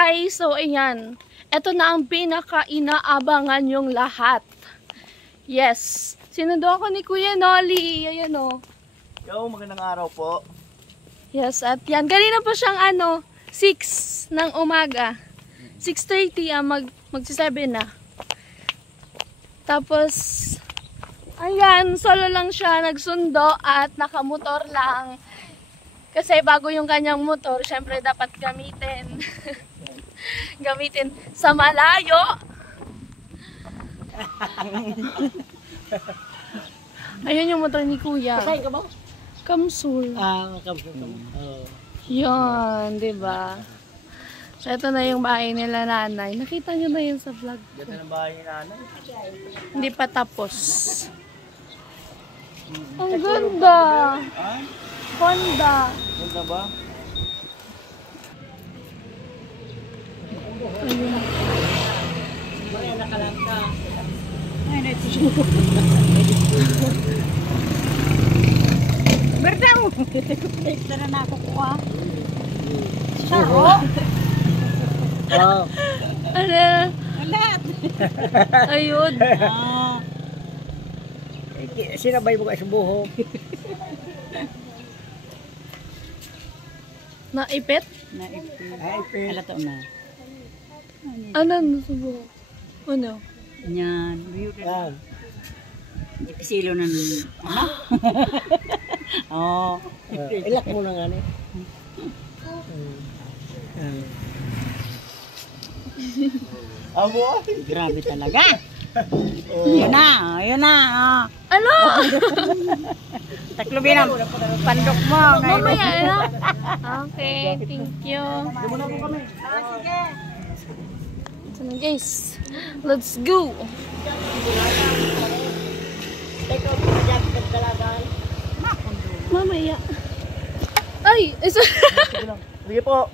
guys, so ayan. Ito na ang pinaka-inaabangan yung lahat. Yes. Sinundo ako ni Kuya Nolly. Ayan o. Yo, magandang araw po. Yes, at yan. Kanina pa siyang 6 ng umaga. 6:30 magsi-7 na. Tapos, ayan, solo lang siya nagsundo at nakamotor lang. Kasi bago yung kanyang motor, syempre dapat gamitin. Gamitin sa malayo. Ayun yung motor ni Kuya. Saan ka ba? Kamsul. Kamsul. Yan, diba? So, ito na yung bahay nila nanay. Nakita nyo na yun sa vlog. Ganda ng bahay ni nanay. Hindi pa tapos. Ang ganda! Honda! Ganda ba? Ayun. Ay, nakalanta. Ay, natin. Bertang! Ito na nakukuha. Siya, oh! Oo. Ano? Alat! Ayun. Sinabay mo kayo sa buho. Naipit? Naipit. Alat to na. Ano nasubo? Ano? Yan. Yan. Silo na nun. Oo. Ilak mo na nga ni. Amo? Grabe talaga. Yun na. Yun na. Ano? Taklobin ang pandok mo. Mamaya na. Okay, thank you. Sige. So guys, let's go. Mamaya. Ay! Sige po.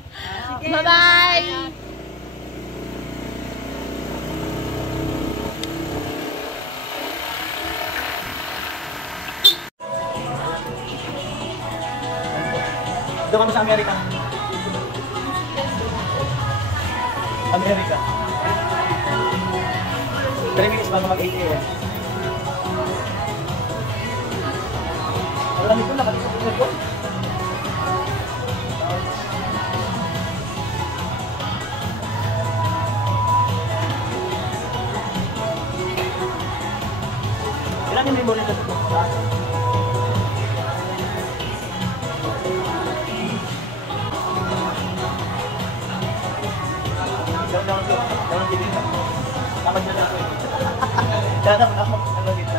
Bye-bye! Dito kami sa Amerika. Amerika. 3 minutes bago mag-8 a.m. Alam ko, nakatipid ko. Ilan yung memory na ito? Dalam jadi sama jalan aku ini. Dalam nama kalau kita.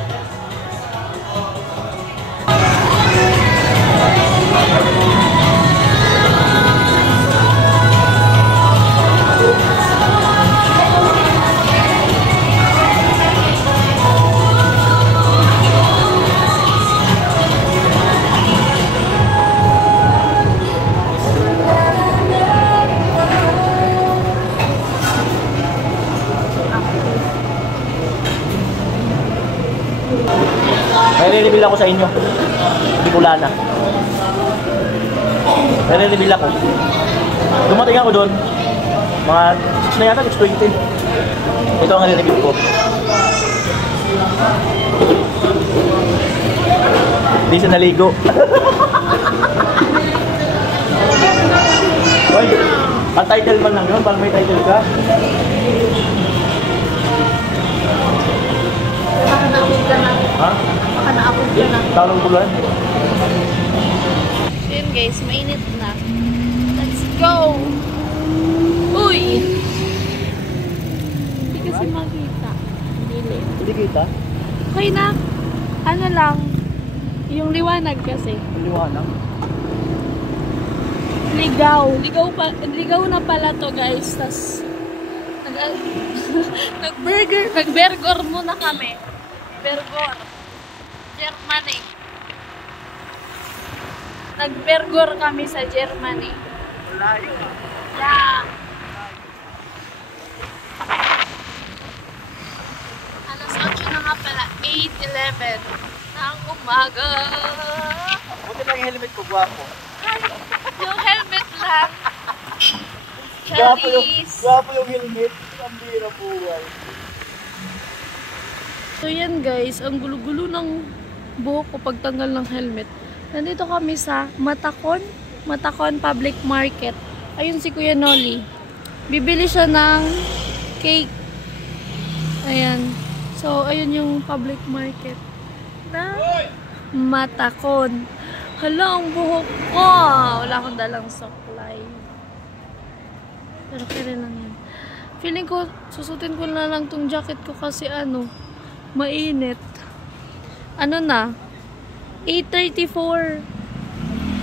May re-reveal ako sa inyo. Hindi ko lana. May re-reveal ako. Dumating ako doon. Mga 6 na yata, 6:20. Ito ang re-reveal ko. Hindi siya naligo. Oy, ang title man lang yun, parang may title ka. Ha? Nakanaapod ka na. Talong tulan. Yun guys, mainit na. Let's go! Uy! Hindi kasi makita. Hindi kita? Okay na. Ano lang. Yung liwanag kasi. Liwanag. Ligaw. Ligaw na pala to guys. Tas nag-burger muna kami. Burger. Germany. Nag-burger kami sa Germany. Layo. Yeah. Alas 8 na nga pala. 8:11 ng umaga. Buti lang yung helmet ko, guwapo. Ay, yung helmet lang. Charis! Gwapo yung helmet. Ang bira buhay. So yan guys, ang gulo-gulo ng buhok ko pagtanggal ng helmet. Nandito kami sa Matakon Public Market. Ayun si Kuya Noli. Bibili siya ng cake. Ayan. So, ayun yung public market na Matakon. Hala, ang buhok ko. Wala akong dalang supply. Pero kaya lang yan. Feeling ko, susutin ko na lang tong jacket ko kasi mainit. Ano na? 8:34.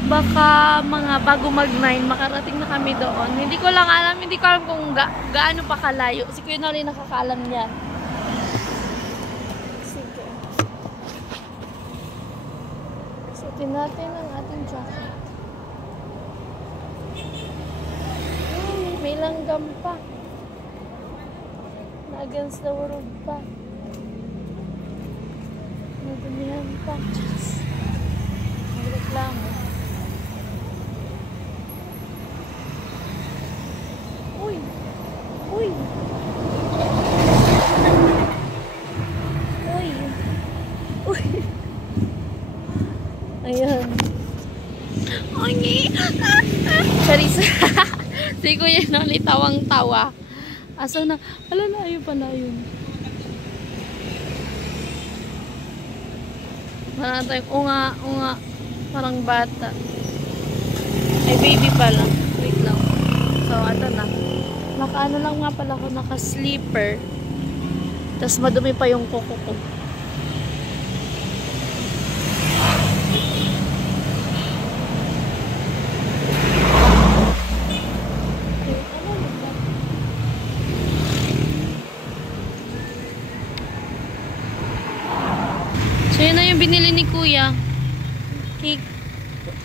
Baka mga bago mag-9, makarating na kami doon. Hindi ko alam kung gaano pa kalayo. Si Kuya Noli nakakaalam yan. Sige. Sutin natin ang ating jacket. May langgam pa. Na against the world pa. Nadumihan pa. Diyos. Magreklamo. Uy! Uy! Uy! Uy! Ayan. Oye! Charis! Si Kuya Noli tawang-tawa. Asa na? Ala, layo pala yun. Parang tayo, unga. Parang bata. Ay, baby pala. Wait lang. So, ato na. Naka-ano lang nga pala ako, naka-sleeper. Tapos madumi pa yung kuko ko. So, yun na yung binili ni Kuya. Cake.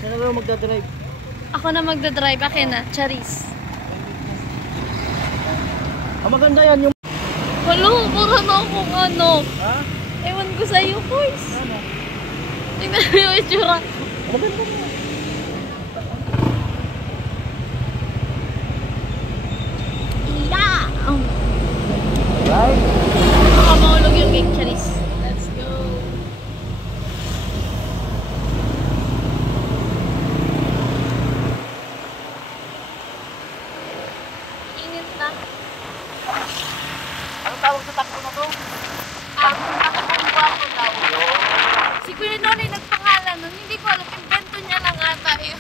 Saan na magdadrive? Ako na magdadrive. Akin na. Charis. Ang maganda yan yung... Hello, para na akong Ha? Ewan ko sa'yo, boys. Ano? Tingnan mo yung itsura. Ang maganda yan. Yeah! Right? Baka mahulog yung cake, Charis. Let's go. Init na. Anong tawag sa takbo na to? Nakapumba ko daw. Si Kuya Noli nagpangalan nun. Hindi ko alam. Invento niya lang ata yun.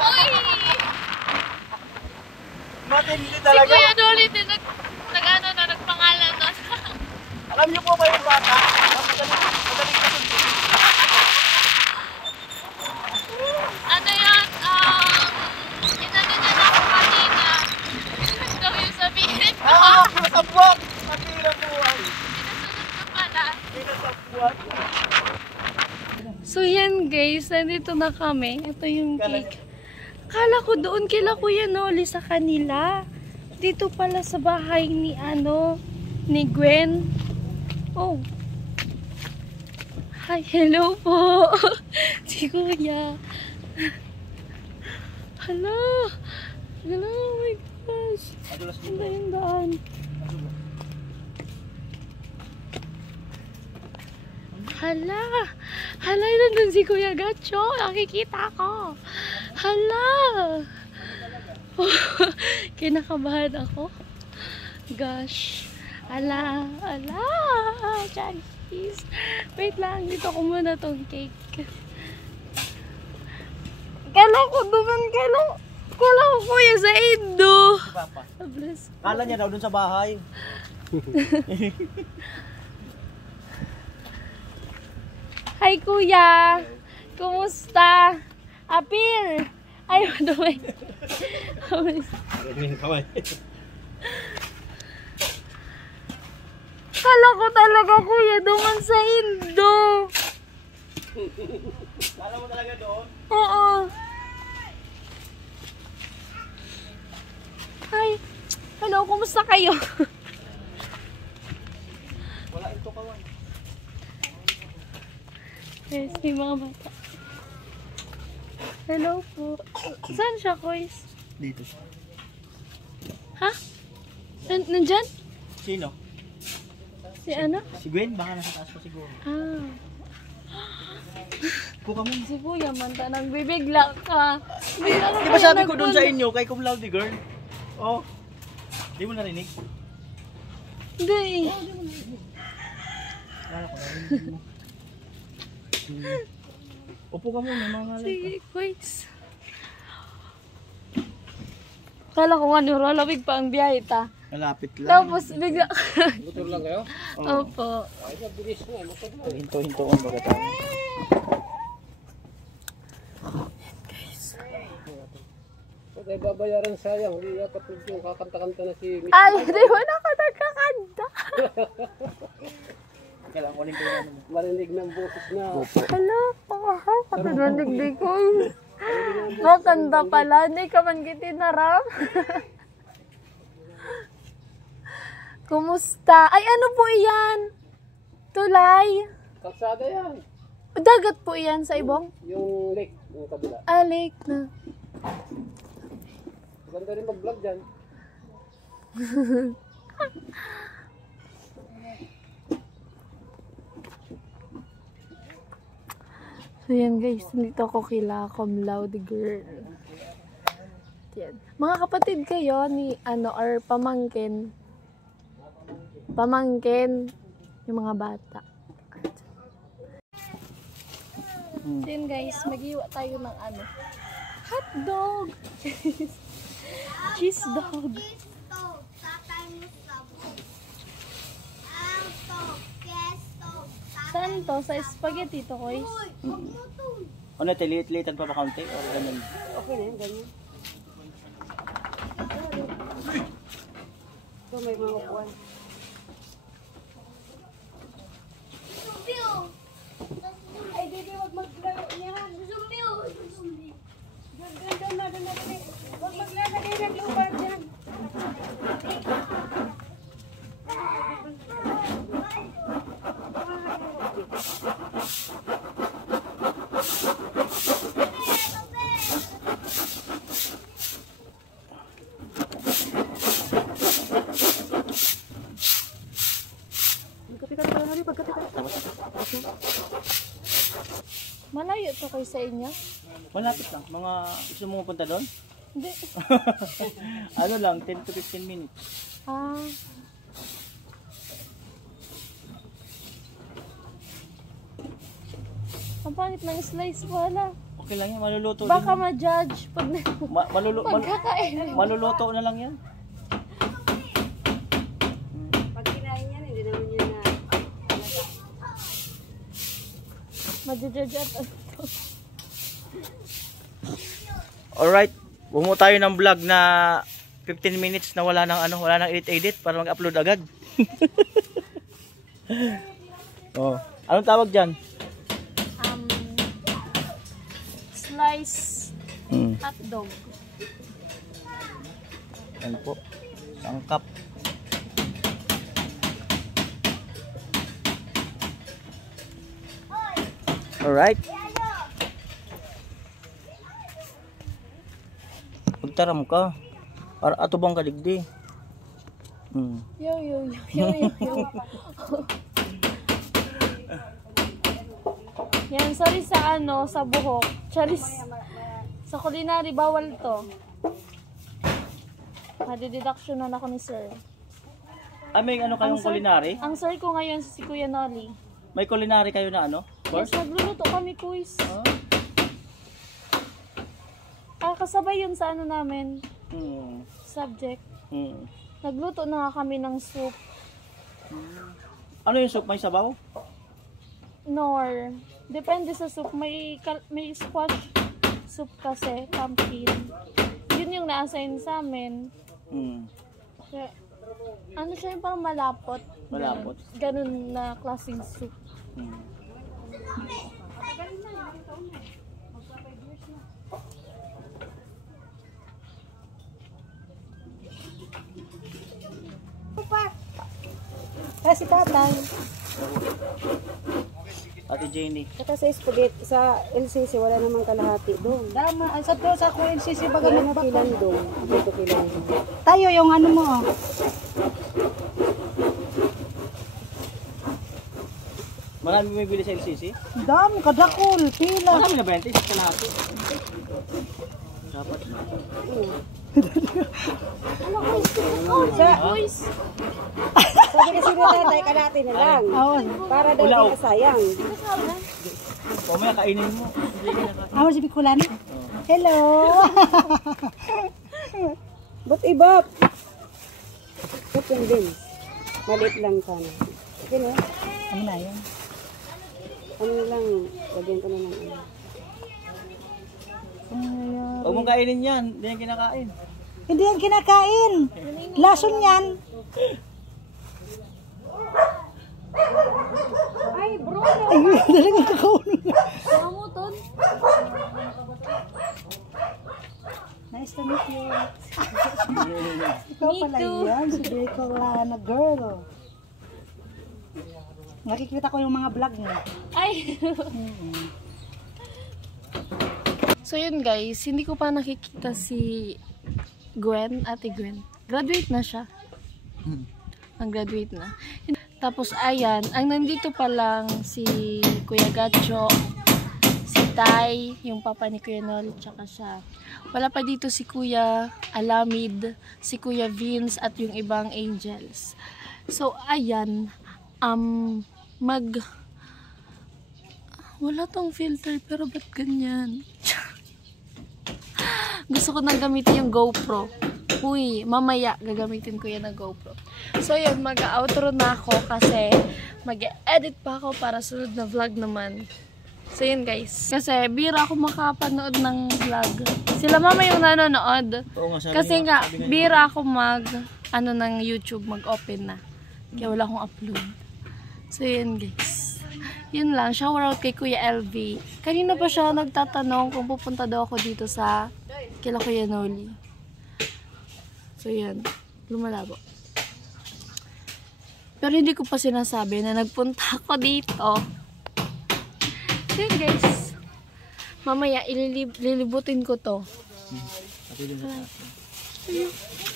Uy! Matindi Si talaga. Kuya Noli din nagpangalan nun. Alam niyo po ba yung bata? Madaling kasundo. Ano yun? Inano niya na ako kanina. Ano daw yung sabihin ko? Pinasabwat! Matira buhay. Pinasunod ko pala. Pinasabwat. So yan guys, nandito na kami. Ito yung cake. Kala ko doon kila Kuya Noli sa kanila. Dito pala sa bahay ni ni Gwen. Oh. Hi, hello po. Si Kuya. Hello. Hello, oh my gosh. Ano yung daan? Hala. Hala, nandun si Kuya Gacho. Nakikita ko. Hala. Kinakabahan ako. Gosh. Hala. Hala. Charis. Wait lang. Dito ko muna tong cake. Kala ko doon. Kala ko Kuya sa Indo. Papa. Bless. Kala niya daw dun sa bahay. Hi Kuya. Kumusta? Apil. Ay, wait. Kaway. Kala ko talaga Kuya doon sa Indo. Kala mo talaga doon? Oo. Hi. Hello, kumusta kayo? Wala ito kawan. May mga bata. Hello po. Saan siya, Kois? Dito siya. Ha? Nandyan? Sino? Si ano? Si Gwen? Baka nasa taas pa siguro. Ah. Puka mo. Si Kuya man, tanang bibigla ka. Bigla ka Di ba kaya sabi ko doon sa nagpunta. inyo, kay Cum Laude girl? Oh. Di mo narinig? Hindi. Wala ko narinig mo. Upo ka muna, mga ngalay. Sige, Kois. Kala ko nga nurolawig pa ang biyahe ta. Malapit lang. Tapos bigla. Motor lang kayo? Opo. Ay, bilis nga. Motor lang. Hinto-hintoon baga tayo. Pag ay babayaran sayang, hindi yata pwede yung kakanta-kanta na si Miss. Ay, di mo na ako nagkakanta. Kailangan kunin ko yung ano mo. Marinig ng boses na. Hello po. Katulundig ko. Makanda pala. Hindi ka man kitinaram. Kumusta? Ay, ano po iyan? Tulay? Kalsada yan. Dagat po iyan sa ibong? Yung lake, yung kabila. Alik na. Maganda rin mag-vlog dyan. So yan guys, nandito ako kila Cum Laude girl. Yan. Mga kapatid kayo ni ano or pamangkin. Pamangkin yung mga bata. So yun guys, mag-iwa tayo ng ano. Hotdog! Cheese dog. Saan to? Sa spaghetti to, Kois? Ano, tiliit-liitan pa ba kaunti? O ganun? Okay na yun, ganyan. Ito may mga upuan. Ay, baby, wag maglaro niyan. Zumbi. Doon na. Wag maglalagay ng lubar dyan. Malayo to kayo sa inyo? Malapit lang. Mga gusto mo punta doon? Hindi. Ano lang, 10 to 15 minutes. Ah. Ang pangit ng slice wala. Okay lang yan, maluluto Baka din. ma-judge pag pagkakain. Maluluto na lang yan. Pag kinain yan, hindi naman yun na... Ma-judge at Alright, bumuo tayo ng vlog na 15 minutes na wala nang ano, wala nang edit para mag-upload agad. Oh, anong tawag diyan? Slice hotdog. Yan po. Sangkap. Alright. Magtaram ka. Para atubang ka digdi. Yo. Yan, sorry sa ano, sa buhok. Charis. Sa culinary, bawal to. Madi-deduction na ako ni sir. Ah, may ano kayong culinary? Ang sir ko ngayon si Kuya Nolly. May culinary kayo na ano? Yes, nagluluto kami quiz. Ah. Kasabay yun sa ano namin, Hmm. subject. Hmm. Nagluto na nga kami ng soup. Ano yung soup? May sabaw? Nor. Depende sa soup. May squash soup kasi, pumpkin. Yun yung na-assign sa amin. Hmm. Kaya, ano siya yung parang malapot. Malapot. Ganun na klaseng soup. Hmm. Kasi tatay. Ate Jenny. Kata sa spaghetti, sa LCC, wala namang kalahati doon. Dama, sa to sa ko LCC baga Wala na kilan doon. Dito kilan doon. tayo yung ano mo. Oh. Marami may bili sa LCC? Dami kadakol, pila. Marami na 20 sa kalahati. Dapat na. Sabi kasi nila tayo kalahati na lang. Awan. Para daw Ulaw. di sayang. Mamaya kainin mo. Hindi ka nakain. Awan si Bicolano. Hello. Ba't iba? Ba't yung beans? Maliit lang sana. Sige na. Ano na yan? Ano lang, lagyan ko na ng ano. Huwag mong kainin yan. Hindi yan kinakain. Hindi yan kinakain. Lason yan. Ay, bro! Talagang kakaunin. Kamuton. Nice to meet you. Ikaw pala yan, si Bicolano girl. Nakikita ko yung mga vlog niya. Ay! So yun guys, hindi ko pa nakikita si Gwen, Ate Gwen. Graduate na siya. Ang graduate na. Tapos ayan, ang nandito pa lang si Kuya Gacho, si Tay, yung papa ni Kuya Nol, tsaka siya. Wala pa dito si Kuya Alamid, si Kuya Vince, at yung ibang angels. So ayan, wala tong filter, pero ba't ganyan? Gusto ko nang gamitin yung GoPro. Uy, mamaya gagamitin ko yan na GoPro. So yun, mag-outro na ako kasi mag-edit pa ako para sunod na vlog naman. So yun guys. Kasi bira ako makapanood ng vlog. Sila mama yung nanonood. Oo nga, Kasi nga, bira ako ng YouTube, mag-open na. Kaya wala akong upload. So yun guys. Yun lang, shoutout kay Kuya LV. Kanina pa siya nagtatanong kung pupunta daw ako dito sa kila Kuya Noli. So yan, lumalabo. Pero hindi ko pa sinasabi na nagpunta ako dito. So yun guys. Mamaya ililibutin ko to. Patuloy na sa akin.